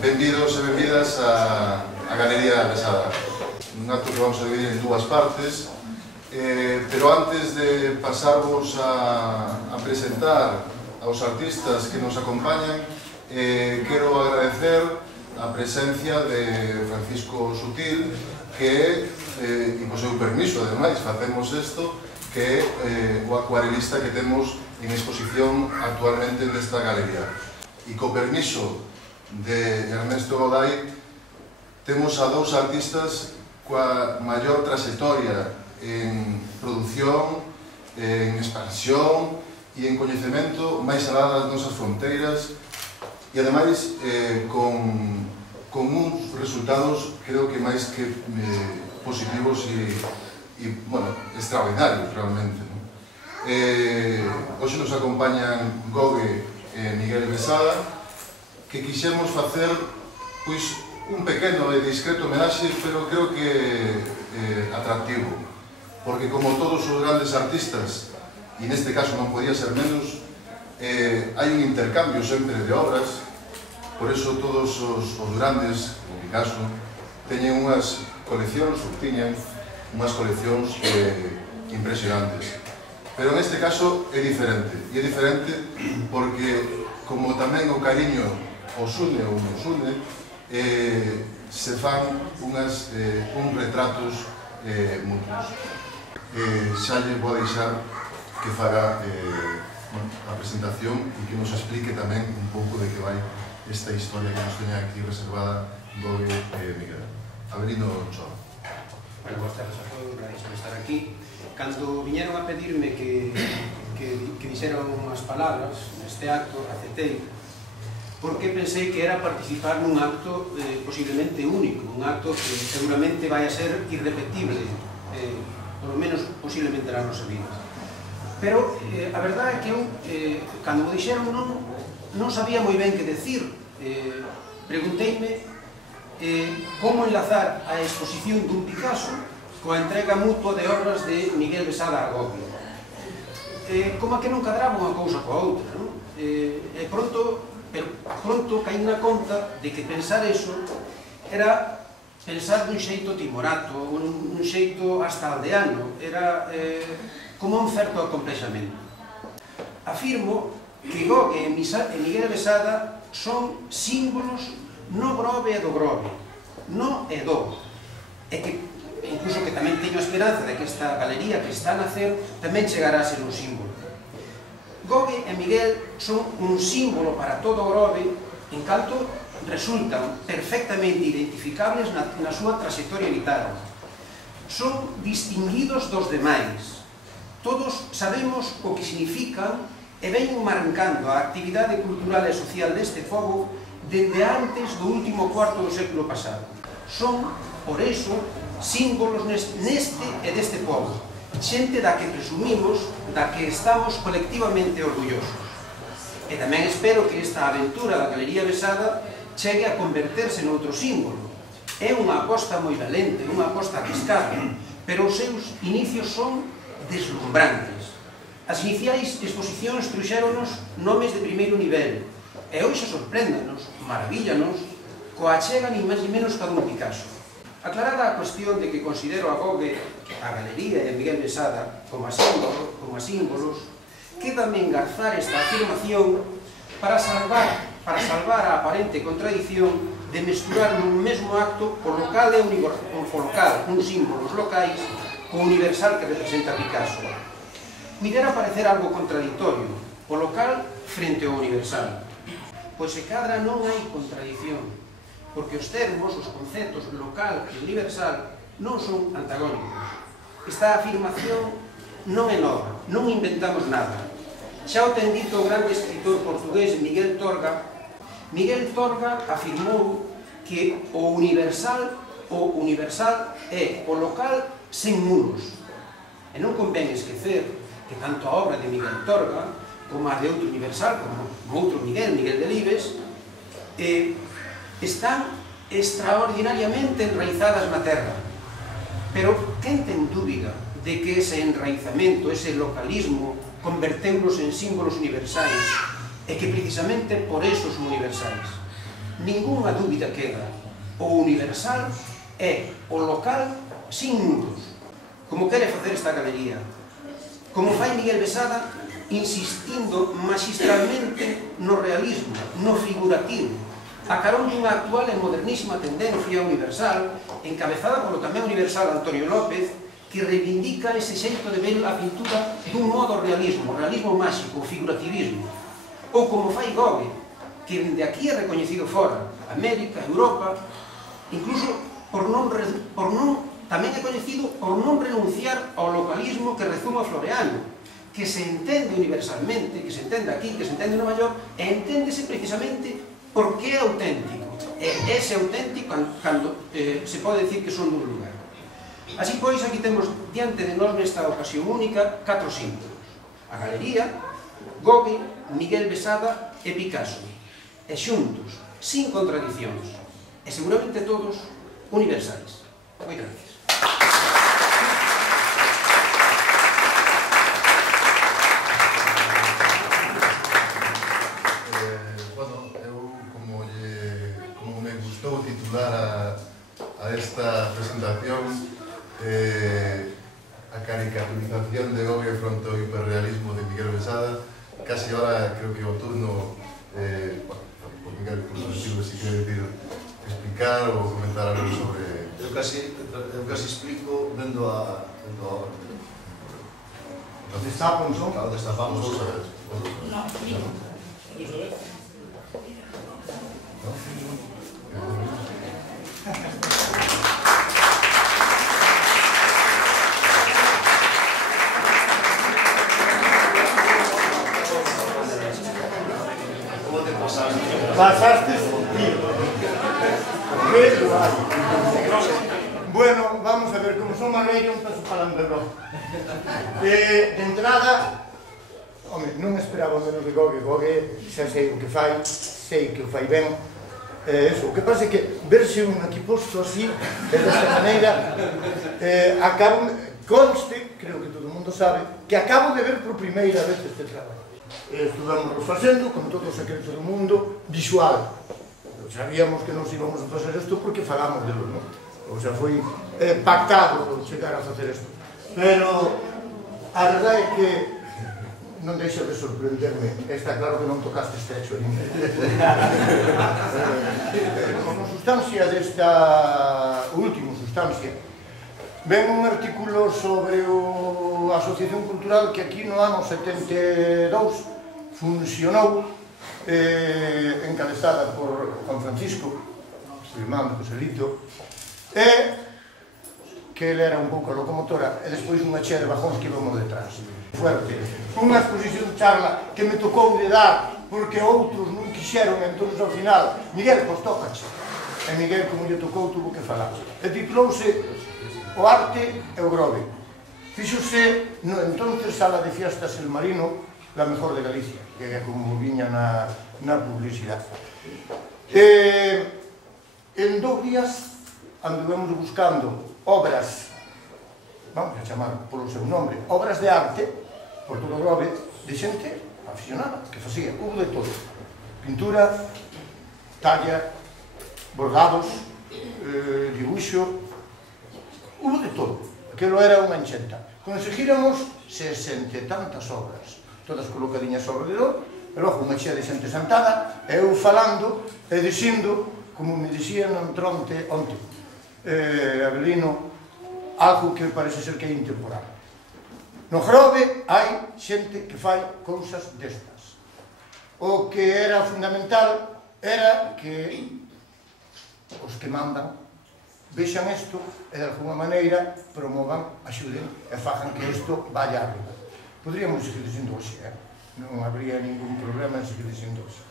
Benvidos e benvidas a Galería Besada. Un acto que vamos a dividir en dúas partes, pero antes de pasarvos a presentar aos artistas que nos acompañan, quero agradecer a presencia de Francisco Sutil, que é, e co seu permiso, ademais, facemos isto, que é o acuarelista que temos en exposición actualmente nesta galería. E co permiso de Ernesto Goday, temos a dous artistas coa maior trayectoria en produción, en expansión e en coñecemento máis alá das nosas fronteiras, e ademais con uns resultados creo que máis que positivos e bueno, extraordinarios realmente. Hoxe nos acompañan Gogue e Miguel Besada, que quixemos facer pois un pequeno e discreto homenaxe, pero creo que atractivo, porque como todos os grandes artistas, e neste caso non podía ser menos, hai un intercambio sempre de obras. Por eso todos os grandes, en mi caso, teñen unhas coleccións, ou tiñan unhas coleccións impresionantes. Pero neste caso é diferente, e é diferente porque como tamén o cariño os une ou nos une, se fan uns retratos mutuos. Xa lle vou deixar que faga a presentación e que nos explique tamén un pouco de que vai esta historia que nos teña aquí reservada Gogue e Miguel. Avelino Ochoa. Bueno, boas tardes a todos, gracias por estar aquí. Cando viñeron a pedirme que dixeran unhas palabras neste acto, aceptei, porque pensei que era participar nun acto posiblemente único, un acto que seguramente vai a ser irrepetible, polo menos posiblemente na nosa vida. Pero a verdade é que eu, cando me dixeron, non sabía moi ben que decir. Pregunteime como enlazar a exposición dun Picasso coa entrega mutua de obras de Miguel Besada a Gogue. Como a que non cadraba unha cousa coa outra, non? Pronto caí na conta de que pensar eso era pensar dun xeito timorato, un xeito hasta aldeano, era como un certo acomplexamento. Afirmo que Gogue e Miguel Besada son símbolos no Grove e do Grove, no e do, e que incluso que tamén teño a esperanza de que esta galería que está a nacer tamén chegará a ser un símbolo. Gogue e Miguel son un símbolo para todo o Grove, en canto resultan perfectamente identificables na súa trayectoria vital. Son distinguidos dos demais. Todos sabemos o que significan e veñen marcando a actividade cultural e social deste pobo dende antes do último cuarto do século pasado. Son, por eso, símbolos neste e deste pobo, xente da que presumimos, da que estamos colectivamente orgullosos. E tamén espero que esta aventura da Galería Besada chegue a converterse noutro símbolo. É unha aposta moi valente, unha aposta arriscada, pero os seus inicios son deslumbrantes. As iniciais exposicións trouxéronos nomes de primeiro nivel, e hoxe sorpréndanos, maravíllanos, coa achega nin máis ni menos que a dun Picasso. Aclarada a cuestión de que considero a Gogue, a Galería e a Miguel Besada como a símbolos, quédame engarzar esta afirmación para salvar a aparente contradición de mesturar nun mesmo acto o local e o focal, uns símbolos locais, co universal que representa Picasso. Puidera parecer algo contradictorio, o local frente ao universal. Pois se cadra non hai contradición, porque os termos, os conceptos local e universal non son antagónicos. Esta afirmación non é nova, non inventamos nada. Xa o ten dito o grande escritor portugués Miguel Torga. Miguel Torga afirmou que o universal é o local sen muros. E non convén esquecer que tanto a obra de Miguel Torga como a de outro universal, como outro Miguel Delibes, están extraordinariamente enraizadas na terra. Pero quen ten dúbida de que ese enraizamento, ese localismo, converteunos en símbolos universais, e que precisamente por eso son universais? ningunha dúbida queda. O universal é o local sin muros, como quere facer esta galería, como fai Miguel Besada, insistindo magistralmente no realismo, no figurativo, a carón dunha actual e modernísima tendencia universal, encabezada polo tamén universal Antonio López, que reivindica ese xeito de ver a pintura dun modo realismo, realismo máxico, figurativismo. Ou como fai Gauguin, que de aquí é recoñecido fora, América, Europa, incluso tamén é coñecido por non renunciar ao localismo que rezuma Floreano, que se entende universalmente, que se entende aquí, que se entende en Nova York, e enténdese precisamente porque é auténtico. E ese auténtico cando se pode decir que son dun lugar. Así pois, aquí temos diante de nós nesta ocasión única 4 símbolos: a galería, Gauguin, Miguel Besada e Picasso, e xuntos, sin contradicións, e seguramente todos universais. Moitas gracias. A esta presentación a caricaturización de Gauguin fronte ao hiperrealismo de Miguel Besada. Casi ahora creo que o turno por Miguel, por motivo, si quere decir, explicar ou comentar algo sobre... Eu casi explico vendo a obra. Destapamos, non? Claro, destapamos. No, explico. Pasaste tío. Bueno, vamos a ver, como son máis vello, un paso falando de Gauguin. De entrada, home, non esperaba menos de Gauguin. Gauguin xa sei o que fai, sei que o fai ben. O que pasa é que verse un aquí posto así, de desta maneira, acabo, conste, creo que todo o mundo sabe, que acabo de ver por primeira vez este traballo. Estudamos facendo, con todo o secreto do mundo, visual. Sabíamos que nos íbamos a facer isto porque falamos de lo, non? O sea, foi pactado chegar a facer isto. Pero a verdade é que non deixa de sorprenderme. Está claro que non tocaste este hecho ali. Como sustancia desta última sustancia, ven un artículo sobre a Asociación Cultural que aquí no ano 72 funcionou, encabezada por Juan Francisco, o irmán de Joselito, e que ele era un pouco a locomotora, e despois unha chea de vagóns que íbamos detrás. Fuerte. Unha exposición de charla que me tocou de dar porque outros non quixeron, entón ao final, Miguel, pois tócache. E Miguel, como lle tocou, tuvo que falar. E titulouse O arte e o grove. Fíxose no entonces Sala de Fiestas El Marino, la mejor de Galicia, que é como viña na publicidade. En 2 días anduvemos buscando obras, vamos a chamar polo seu nombre, obras de arte, por todo o grove, de xente aficionada, que facía, hubo de todo. Pintura, talla, bordados, dibuixo, hubo de todo. Aquilo era unha enchenta. Conseguíramos 60 e tantas obras, todas colocadiñas ao redor, e logo unha chea de xente sentada, e eu falando e dicindo, como me dixían en Tronte onte, Abelino, algo que parece ser que é intemporal. No grove hai xente que fai cousas destas. O que era fundamental era que os que mandan vexan isto e de alguna maneira promovan, axuden e fagan que isto vaya arriba. Podríamos seguir dicindo hoxe, non habría ningún problema en seguir dicindo hoxe.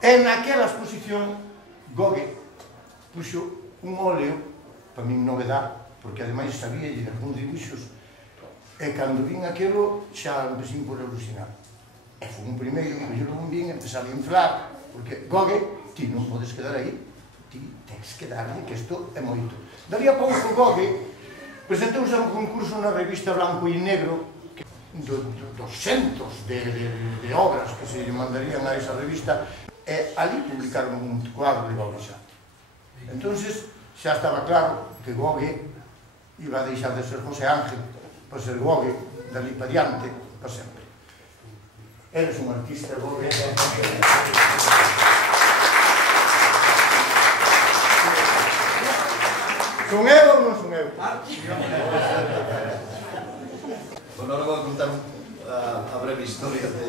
En aquela exposición, Gauguin puxo un óleo, para min novedad, porque ademais sabía de algúns dibuixos, e cando vin aquilo xa empecín por alucinar. E foi un primeiro, que eu non vin, empezaba a inflar, porque Gauguin, ti non podes quedar aí, ti tens que darlle que isto é moito. Daría pouco Gauguin presentouse a un concurso na revista Blanco e Negro dos centos de obras que se mandarían a esa revista, e ali publicaron un cuadro de Gauguin. Entonces xa estaba claro que Gauguin iba a deixar de ser José Ángel para ser Gauguin dali para diante para sempre. Eres un artista, Gauguin. Son eu ou non son eu? Bueno, ahora vou contar a breve historia da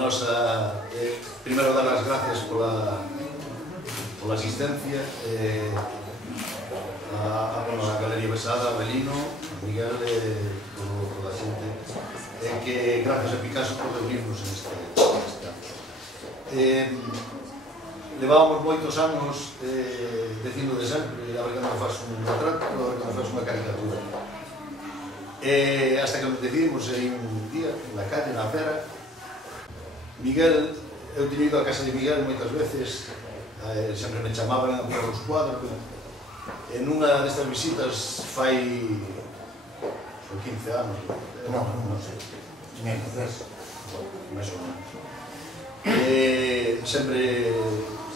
nosa... Primeiro dar as gracias pola asistencia a Galería Besada, a Belino, a Miguel e toda a xente que gracias a Picasso por reunirnos en este acto. Levábamos moitos anos dicindo de sempre, a ver que non faz un retrato, a ver que non faz unha caricatura. Hasta que nos decidimos en un día, na calle, na fera, Miguel, eu teño ido a casa de Miguel moitas veces, sempre me chamaban a ver os cuadros. En unha destas visitas fai 15 anos. Non sei. Menos, máis ou menos. Sempre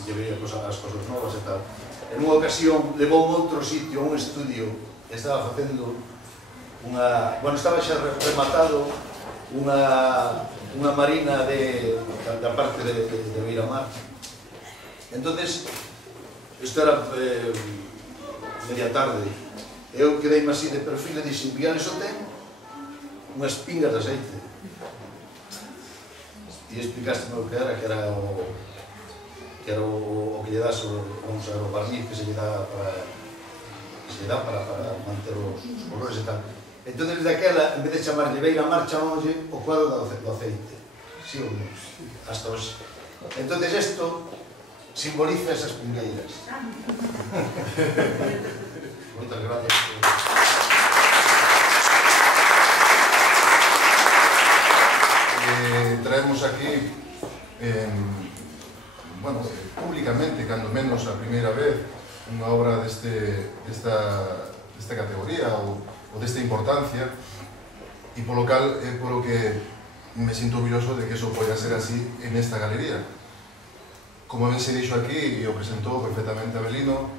lle veía as cosas novas e tal. En unha ocasión levou a outro sitio, a un estudio, estaba facendo unha... Bueno, estaba xa rematado unha marina da parte de Beiramar. Entonces, isto era media tarde. Eu quedeime así de perfil e dixen, Miguel, iso ten unhas pingas de aceite. E explicaste-me o que era o que lle das o barniz que se lle dá para manter os colores e tal. Entón, desde aquela, en vez de chamarlle Beiramar, chamámoslle o cuadro do aceite. Sí ou non? Hasta hoxe. Entón, isto simboliza esas pingueiras. Moitas gracias. Traemos aquí, bueno, públicamente, cando menos a primeira vez, unha obra desta categoría ou desta importancia, e polo que me sinto orgulloso de que eso poida ser así en esta galería. Como ben se dixo aquí, e o presentou perfectamente Abelino,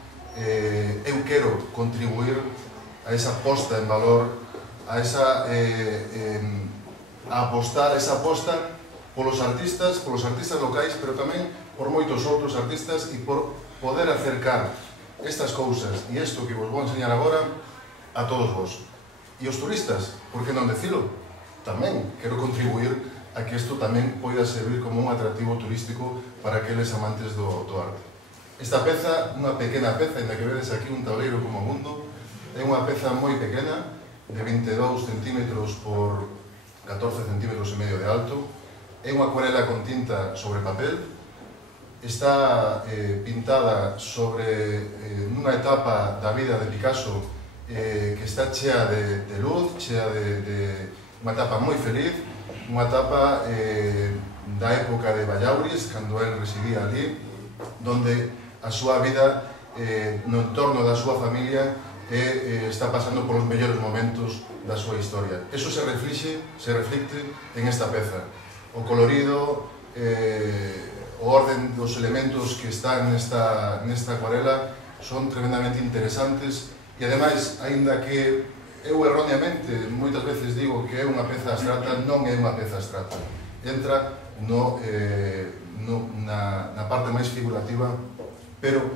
eu quero contribuir a esa posta en valor, a apostar esa aposta polos artistas locais, pero tamén por moitos outros artistas e por poder acercar estas cousas e isto que vos vou enseñar agora a todos vos. E os turistas, por que non decilo? Tamén quero contribuir a que isto tamén poida servir como un atractivo turístico para aqueles amantes do arte. Esta peza, unha pequena peza, en la que vedes aquí un tableiro como o mundo, é unha peza moi pequena, de 22 centímetros por 14 centímetros e medio de alto, é unha acuarela con tinta sobre papel, está pintada sobre nunha etapa da vida de Picasso que está chea de luz, chea de unha etapa moi feliz, unha etapa da época de Vallauris, cando el residía ali, donde a súa vida no entorno da súa familia está pasando polos mellores momentos da súa historia. Eso se reflicte en esta peza. O colorido, o orden dos elementos que están nesta acuarela son tremendamente interesantes e, ademais, aínda que eu erróneamente moitas veces digo que é unha peza abstracta, non é unha peza abstracta. Entra na parte máis figurativa, pero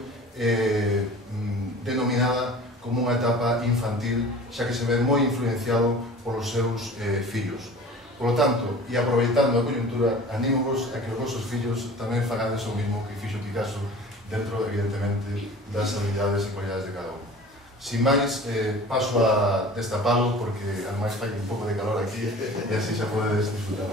denominada como unha etapa infantil, xa que se ve moi influenciado polos seus fillos. Por lo tanto, e aproveitando a coyuntura, anímovos a que os vosos fillos tamén fagades o mismo que fixo Picasso dentro, evidentemente, das habilidades e cualidades de cada un. Sin máis, paso a destapalo porque ademais fai un pouco de calor aquí e así xa podedes disfrutar.